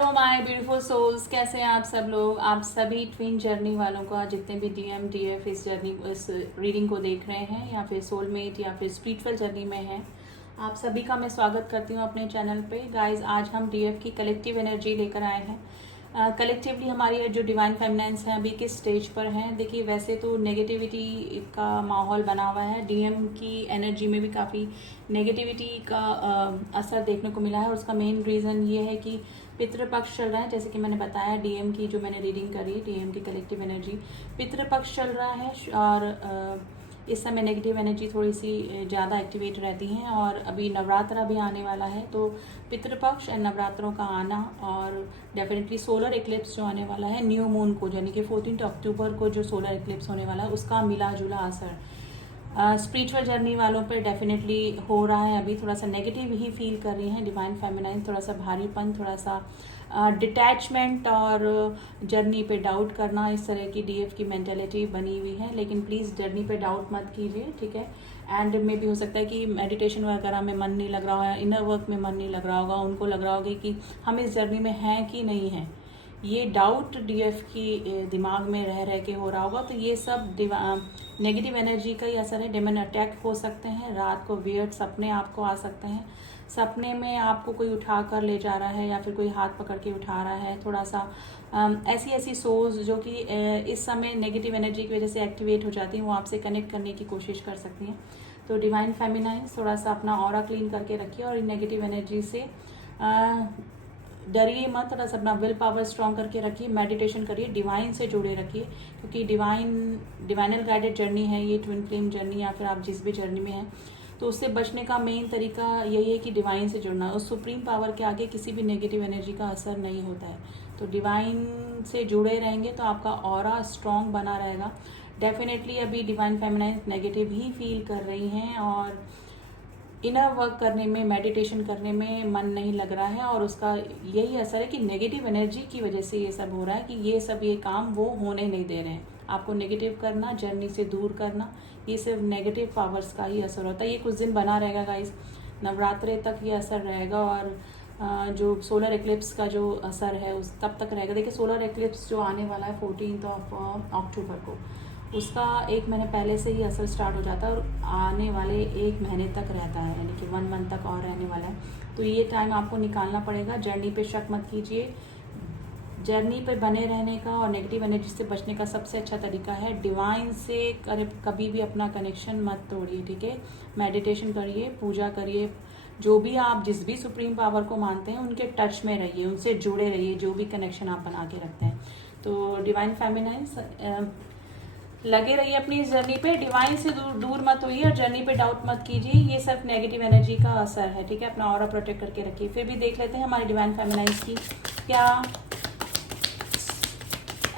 Hello my beautiful souls, कैसे हैं आप सब लोग। आप सभी ट्विन जर्नी वालों का, जितने भी डीएम डीएफ इस जर्नी इस रीडिंग को देख रहे हैं या फिर सोलमेट या फिर स्पिरिचुअल जर्नी में हैं, आप सभी का मैं स्वागत करती हूँ अपने चैनल पे। गाइस, आज हम डीएफ की कलेक्टिव एनर्जी लेकर आए हैं। कलेक्टिवली हमारी जो डिवाइन फेमिनाइंस हैं अभी किस स्टेज पर हैं। देखिए, वैसे तो नेगेटिविटी का माहौल बना हुआ है, डीएम की एनर्जी में भी काफ़ी नेगेटिविटी का असर देखने को मिला है। और उसका मेन रीज़न ये है कि पितृपक्ष चल रहा है। जैसे कि मैंने बताया, डीएम की जो मैंने रीडिंग करी, डीएम की कलेक्टिव एनर्जी, पितृपक्ष चल रहा है और इस समय नेगेटिव एनर्जी थोड़ी सी ज़्यादा एक्टिवेट रहती हैं। और अभी नवरात्रा भी आने वाला है, तो पितृपक्ष एंड नवरात्रों का आना और डेफिनेटली सोलर इक्लिप्स जो आने वाला है न्यू मून को, यानी कि 14 अक्टूबर को जो सोलर इक्लिप्स होने वाला है, उसका मिला जुला असर स्पिरिचुअल जर्नी वालों पे डेफिनेटली हो रहा है। अभी थोड़ा सा नेगेटिव ही फील कर रही हैं डिवाइन फेमिनाइन, थोड़ा सा भारीपन, थोड़ा सा डिटैचमेंट और जर्नी पे डाउट करना, इस तरह की डीएफ की मेंटेलिटी बनी हुई है। लेकिन प्लीज़ जर्नी पे डाउट मत कीजिए, ठीक है। एंड में भी हो सकता है कि मेडिटेशन वगैरह में मन नहीं लग रहा हो, इनर वर्क में मन नहीं लग रहा होगा, उनको लग रहा होगा कि हम इस जर्नी में हैं कि नहीं हैं। ये डाउट डीएफ की दिमाग में रह रह के हो रहा होगा। तो ये सब नेगेटिव एनर्जी का ही असर है। डेमन अटैक हो सकते हैं, रात को वियर्ड सपने आपको आ सकते हैं। सपने में आपको कोई उठा कर ले जा रहा है या फिर कोई हाथ पकड़ के उठा रहा है। थोड़ा सा ऐसी ऐसी सोर्स जो कि इस समय नेगेटिव एनर्जी की वजह से एक्टिवेट हो जाती हैं, वो आपसे कनेक्ट करने की कोशिश कर सकती हैं। तो डिवाइन फेमिनाइन, थोड़ा सा अपना ऑरा क्लीन करके रखिए और इन नेगेटिव एनर्जी से डरिए मत। थोड़ा सा अपना विल पावर स्ट्रॉन्ग करके रखिए, मेडिटेशन करिए, डिवाइन से जुड़े रखिए, क्योंकि डिवाइनल गाइडेड जर्नी है ये, ट्विन फ्लेम जर्नी या फिर आप जिस भी जर्नी में हैं। तो उससे बचने का मेन तरीका यही है कि डिवाइन से जुड़ना। उस सुप्रीम पावर के आगे किसी भी नेगेटिव एनर्जी का असर नहीं होता है। तो डिवाइन से जुड़े रहेंगे तो आपका ऑरा स्ट्रॉन्ग बना रहेगा। डेफिनेटली अभी डिवाइन फेमिनाइन नेगेटिव ही फील कर रही हैं और इनर वर्क करने में, मेडिटेशन करने में मन नहीं लग रहा है। और उसका यही असर है कि नेगेटिव एनर्जी की वजह से ये सब हो रहा है, कि ये काम वो होने नहीं दे रहे हैं। आपको नेगेटिव करना, जर्नी से दूर करना, ये सिर्फ नेगेटिव पावर्स का ही असर होता है। ये कुछ दिन बना रहेगा गाइस, नवरात्रे तक ये असर रहेगा। और जो सोलर एक्लिप्स का जो असर है उस तब तक रहेगा। देखिए, सोलर एक्लिप्स जो आने वाला है 14 अक्टूबर को, उसका 1 महीने पहले से ही असर स्टार्ट हो जाता है और आने वाले 1 महीने तक रहता है, यानी कि 1 मंथ तक और रहने वाला है। तो ये टाइम आपको निकालना पड़ेगा। जर्नी पे शक मत कीजिए। जर्नी पे बने रहने का और नेगेटिव एनर्जी से बचने का सबसे अच्छा तरीका है डिवाइन से कभी भी अपना कनेक्शन मत तोड़िए, ठीक है। मेडिटेशन करिए, पूजा करिए, जो भी आप जिस भी सुप्रीम पावर को मानते हैं उनके टच में रहिए, उनसे जुड़े रहिए, जो भी कनेक्शन आप बना के रखते हैं। तो डिवाइन फेमिनाइंस, लगे रहिए अपनी इस जर्नी पे, डिवाइन से दूर मत होइए और जर्नी पे डाउट मत कीजिए। ये सिर्फ नेगेटिव एनर्जी का असर है, ठीक है। अपना ऑरा प्रोटेक्ट करके रखिए। फिर भी देख लेते हैं हमारी डिवाइन फेमिनाइंस की क्या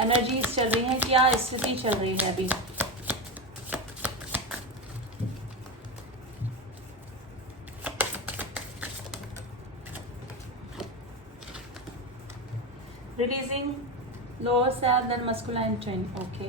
एनर्जीज चल रही हैं, क्या स्थिति चल रही है अभी। Releasing lower self then masculine twin, okay.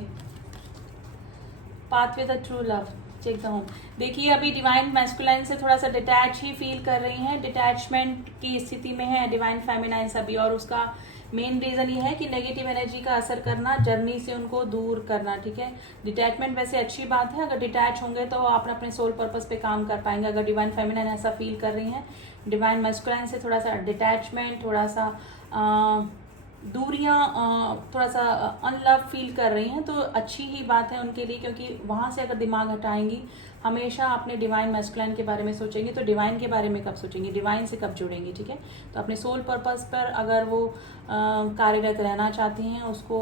Path with the true love, check the home. देखिए, अभी डिवाइन मैस्कुलाइन से थोड़ा सा डिटैच ही फील कर रही हैं, डिटैचमेंट की स्थिति में है डिवाइन फेमिनाइन अभी। और उसका मेन रीजन ये है कि नेगेटिव एनर्जी का असर करना, जर्नी से उनको दूर करना, ठीक है। डिटैचमेंट वैसे अच्छी बात है, अगर डिटैच होंगे तो आप अपने सोल पर्पस पे काम कर पाएंगे। अगर डिवाइन फेमिनाइन ऐसा फील कर रही हैं, डिवाइन मैस्कुलाइन से थोड़ा सा डिटैचमेंट, थोड़ा सा दूरियां, थोड़ा सा अनलव फील कर रही हैं, तो अच्छी ही बात है उनके लिए। क्योंकि वहां से अगर दिमाग हटाएंगी, हमेशा अपने डिवाइन मैस्कुलाइन के बारे में सोचेंगी, तो डिवाइन के बारे में कब सोचेंगी, डिवाइन से कब जुड़ेंगी, ठीक है। तो अपने सोल पर्पस पर अगर वो कार्यरत रहना चाहती हैं, उसको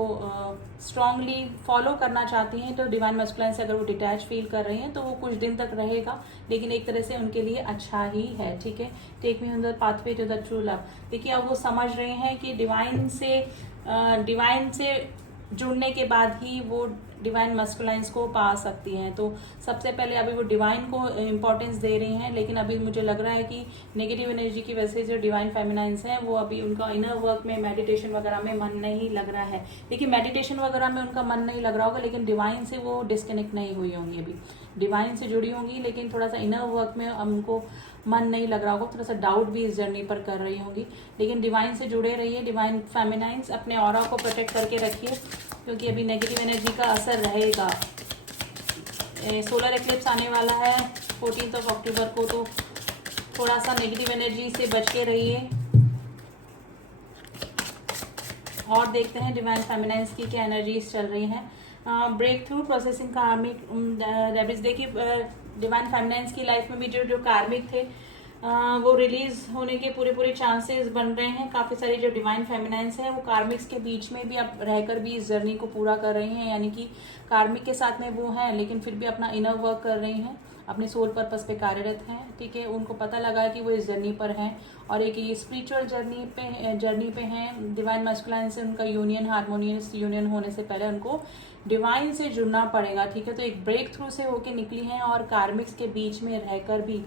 स्ट्रांगली फॉलो करना चाहती हैं, तो डिवाइन मैस्कुलाइन से अगर वो डिटैच फील कर रही हैं तो वो कुछ दिन तक रहेगा, लेकिन एक तरह से उनके लिए अच्छा ही है, ठीक है। Take me on the pathway to the true love. देखिए, अब वो समझ रहे हैं कि डिवाइन से जुड़ने के बाद ही वो डिवाइन मस्कुलाइंस को पा सकती हैं। तो सबसे पहले अभी वो डिवाइन को इम्पोर्टेंस दे रही हैं, लेकिन अभी मुझे लग रहा है कि नेगेटिव एनर्जी की वजह से जो डिवाइन फेमिनाइंस हैं वो अभी उनका इनर वर्क में, मेडिटेशन वगैरह में मन नहीं लग रहा है। देखिए मेडिटेशन वगैरह में उनका मन नहीं लग रहा होगा, लेकिन डिवाइन से वो डिस्कनेक्ट नहीं हुई होंगी, अभी डिवाइन से जुड़ी होंगी, लेकिन थोड़ा सा इनर वर्क में उनको मन नहीं लग रहा होगा, थोड़ा सा डाउट भी इस जर्नी पर कर रही होंगी। लेकिन डिवाइन से जुड़े रहिए, डिवाइन फेमिनाइंस, अपने ऑरा को प्रोटेक्ट करके रखिए, क्योंकि अभी नेगेटिव एनर्जी का असर रहेगा। सोलर एक्लिप्स आने वाला है 14 अक्टूबर को, तो थोड़ा सा नेगेटिव एनर्जी से बच के रहिए। और देखते हैं डिवाइन फेमिनाइंस की क्या एनर्जीज चल रही हैं। ब्रेक थ्रू प्रोसेसिंग कार्मिक रेबिट्स, देखिए डिवाइन फेमिनाइंस की लाइफ में भी जो कार्मिक थे वो रिलीज होने के पूरे चांसेस बन रहे हैं। काफ़ी सारी जो डिवाइन फेमिनाइंस है वो कार्मिक्स के बीच में भी अब रहकर भी इस जर्नी को पूरा कर रही हैं, यानी कि कार्मिक के साथ में वो हैं लेकिन फिर भी अपना इनर वर्क कर रही हैं, अपने सोल पर्पस पे कार्यरत हैं। ठीक है, उनको पता लगा है कि वो इस जर्नी पर हैं और एक ये स्पिरिचुअल जर्नी पे हैं। डिवाइन मैस्कुलाइन से उनका यूनियन, हार्मोनियस यूनियन होने से पहले उनको डिवाइन से जुड़ना पड़ेगा। ठीक है, तो एक ब्रेक थ्रू से होके निकली हैं और कार्मिक्स के बीच में रहकर भी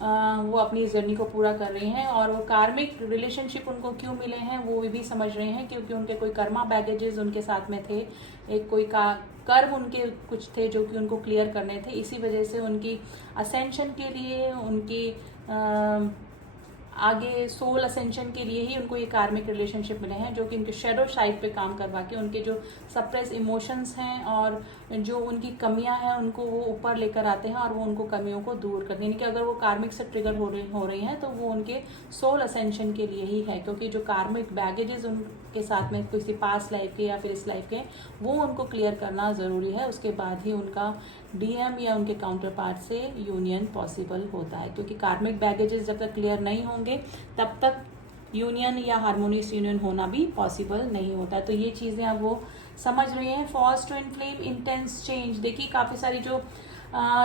वो अपनी इस जर्नी को पूरा कर रही हैं। और वो कार्मिक रिलेशनशिप उनको क्यों मिले हैं वो भी समझ रहे हैं, क्योंकि उनके कोई कर्मा बैगेजेस उनके साथ में थे, एक कोई कर्म उनके कुछ थे जो कि उनको क्लियर करने थे। इसी वजह से उनकी असेंशन के लिए, उनकी आगे सोल असेंशन के लिए ही उनको ये कार्मिक रिलेशनशिप मिले हैं, जो कि उनके शेडो साइड पे काम करवा के उनके जो सप्रेस इमोशंस हैं और जो उनकी कमियां हैं उनको वो ऊपर लेकर आते हैं और वो उनको कमियों को दूर करते हैं। यानी कि अगर वो कार्मिक से ट्रिगर हो रही हैं तो वो उनके सोल असेंशन के लिए ही है, क्योंकि जो कार्मिक बैगेजेस उनके साथ में किसी पास्ट लाइफ के या फिर इस लाइफ के, वो उनको क्लियर करना ज़रूरी है। उसके बाद ही उनका डीएम या उनके काउंटर पार्ट से यूनियन पॉसिबल होता है, क्योंकि कार्मिक बैगेजेस जब तक क्लियर नहीं होंगे तब तक यूनियन या हार्मोनियस यूनियन होना भी पॉसिबल नहीं होता। तो ये चीज़ें अब वो समझ रही हैं। False twin flame intense change, देखिए काफ़ी सारी जो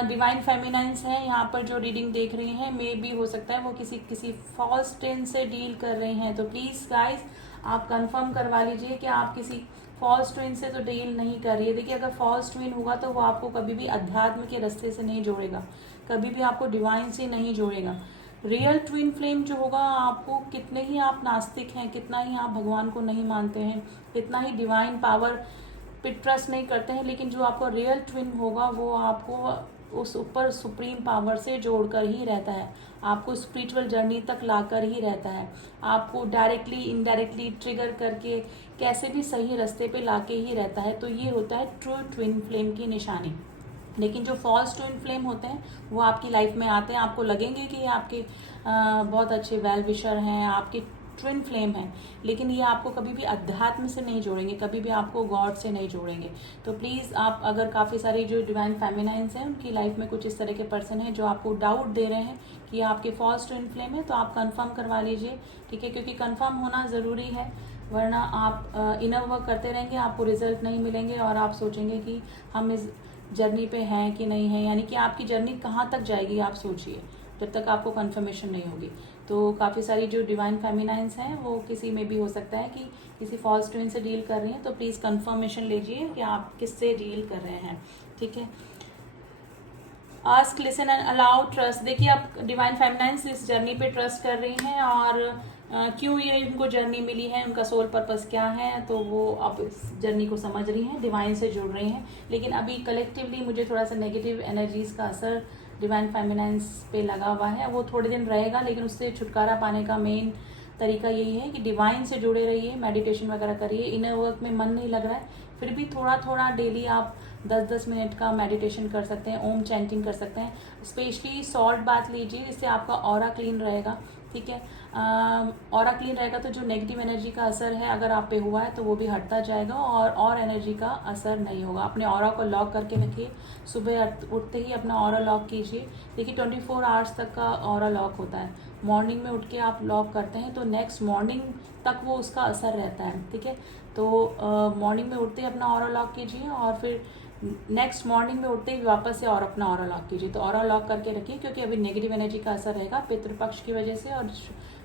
डिवाइन फेमिनाइंस हैं यहाँ पर जो रीडिंग देख रही हैं, मे भी हो सकता है वो किसी फॉल्स ट्विन से डील कर रही हैं। तो प्लीज़ गाइस आप कंफर्म करवा लीजिए कि आप किसी फॉल्स ट्विन से तो डील नहीं कर रही है। देखिए अगर फॉल्स ट्विन होगा तो वो आपको कभी भी अध्यात्म के रास्ते से नहीं जोड़ेगा, कभी भी आपको डिवाइन से नहीं जोड़ेगा। रियल ट्विन फ्लेम जो होगा, आपको कितने ही आप नास्तिक हैं, कितना ही आप भगवान को नहीं मानते हैं, कितना ही डिवाइन पावर पे ट्रस्ट नहीं करते हैं, लेकिन जो आपका रियल ट्विन होगा वो आपको उस ऊपर सुप्रीम पावर से जोड़कर ही रहता है, आपको स्पिरिचुअल जर्नी तक लाकर ही रहता है, आपको डायरेक्टली इनडायरेक्टली ट्रिगर करके कैसे भी सही रास्ते पे लाके ही रहता है। तो ये होता है ट्रू ट्विन फ्लेम की निशानी। लेकिन जो फॉल्स ट्विन फ्लेम होते हैं वो आपकी लाइफ में आते हैं, आपको लगेंगे कि आपके बहुत अच्छे वेल विशर हैं, आपके ट्विन फ्लेम हैं, लेकिन ये आपको कभी भी अध्यात्म से नहीं जोड़ेंगे, कभी भी आपको गॉड से नहीं जोड़ेंगे। तो प्लीज़ आप, अगर काफ़ी सारी जो डिवाइन फेमिनाइंस हैं उनकी लाइफ में कुछ इस तरह के पर्सन हैं जो आपको डाउट दे रहे हैं कि आपके फॉल्स ट्विन फ्लेम है, तो आप कंफर्म करवा लीजिए। ठीक है, क्योंकि कंफर्म होना ज़रूरी है, वरना आप इनर वर्क करते रहेंगे, आपको रिजल्ट नहीं मिलेंगे और आप सोचेंगे कि हम इस जर्नी पे हैं कि नहीं है, यानी कि आपकी जर्नी कहाँ तक जाएगी आप सोचिए, जब तक आपको कंफर्मेशन नहीं होगी। तो काफ़ी सारी जो डिवाइन फेमिनाइंस हैं वो किसी में भी हो सकता है कि किसी फॉल्स ट्विन से डील कर रही हैं, तो प्लीज़ कंफर्मेशन लीजिए कि आप किससे डील कर रहे हैं। ठीक है, ask, listen and allow trust, देखिए आप डिवाइन फेमिनाइंस इस जर्नी पे ट्रस्ट कर रही हैं और क्यों ये उनको जर्नी मिली है, उनका सोल पर्पस क्या है, तो वो अब इस जर्नी को समझ रही हैं, डिवाइन से जुड़ रही हैं। लेकिन अभी कलेक्टिवली मुझे थोड़ा सा नेगेटिव एनर्जीज का असर डिवाइन फेमिनाइंस पे लगा हुआ है, वो थोड़े दिन रहेगा, लेकिन उससे छुटकारा पाने का मेन तरीका यही है कि डिवाइन से जुड़े रहिए, मेडिटेशन वगैरह करिए। इनर वर्क में मन नहीं लग रहा है, फिर भी थोड़ा थोड़ा डेली आप 10-10 मिनट का मेडिटेशन कर सकते हैं, ओम चैंटिंग कर सकते हैं। स्पेशली सॉल्ट बाथ लीजिए, जिससे आपका ऑरा क्लीन रहेगा। ठीक है, ऑरा क्लीन रहेगा तो जो नेगेटिव एनर्जी का असर है अगर आप पे हुआ है तो वो भी हटता जाएगा और एनर्जी का असर नहीं होगा। अपने ऑरा को लॉक करके रखिए, सुबह उठते ही अपना ऑरा लॉक कीजिए। देखिए 24 आवर्स तक का ऑरा लॉक होता है, मॉर्निंग में उठ के आप लॉक करते हैं तो नेक्स्ट मॉर्निंग तक वो उसका असर रहता है। ठीक है, तो मॉर्निंग में उठते ही अपना ऑरा लॉक कीजिए और फिर नेक्स्ट मॉर्निंग में उठते ही वापस से और अपना ऑरा लॉक कीजिए। तो ऑरा लॉक करके रखिए, क्योंकि अभी नेगेटिव एनर्जी का असर रहेगा पितृपक्ष की वजह से, और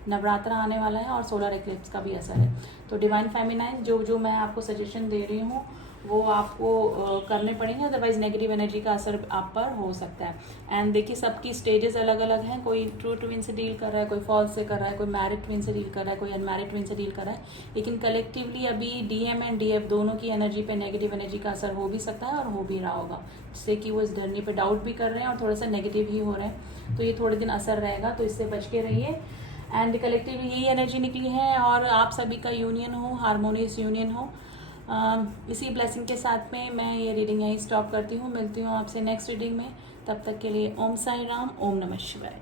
नवरात्र आने वाला है और सोलर एक्लिप्स का भी असर है। तो डिवाइन फेमिनाइन जो मैं आपको सजेशन दे रही हूँ वो आपको करने पड़ेंगे, अदरवाइज नेगेटिव एनर्जी का असर आप पर हो सकता है। एंड देखिए सबकी स्टेजेस अलग अलग हैं, कोई ट्रू ट्विन से डील कर रहा है, कोई फॉल्स से कर रहा है, कोई मैरिड ट्विन से डील कर रहा है, कोई अनमैरिड ट्विन से डील कर रहा है। लेकिन कलेक्टिवली अभी DM एंड DF दोनों की एनर्जी पे नेगेटिव एनर्जी का असर हो भी सकता है और हो भी रहा होगा, जिससे कि वो इस जर्नी पे डाउट भी कर रहे हैं और थोड़ा सा नेगेटिव ही हो रहे हैं। तो ये थोड़े दिन असर रहेगा, तो इससे बच के रहिए। एंड कलेक्टिव यही एनर्जी निकली है और आप सभी का यूनियन हो, हारमोनियस यूनियन हो। इसी ब्लेसिंग के साथ में मैं ये रीडिंग यहीं स्टॉप करती हूँ। मिलती हूँ आपसे नेक्स्ट रीडिंग में। तब तक के लिए ओम साई राम, ओम नमः शिवाय।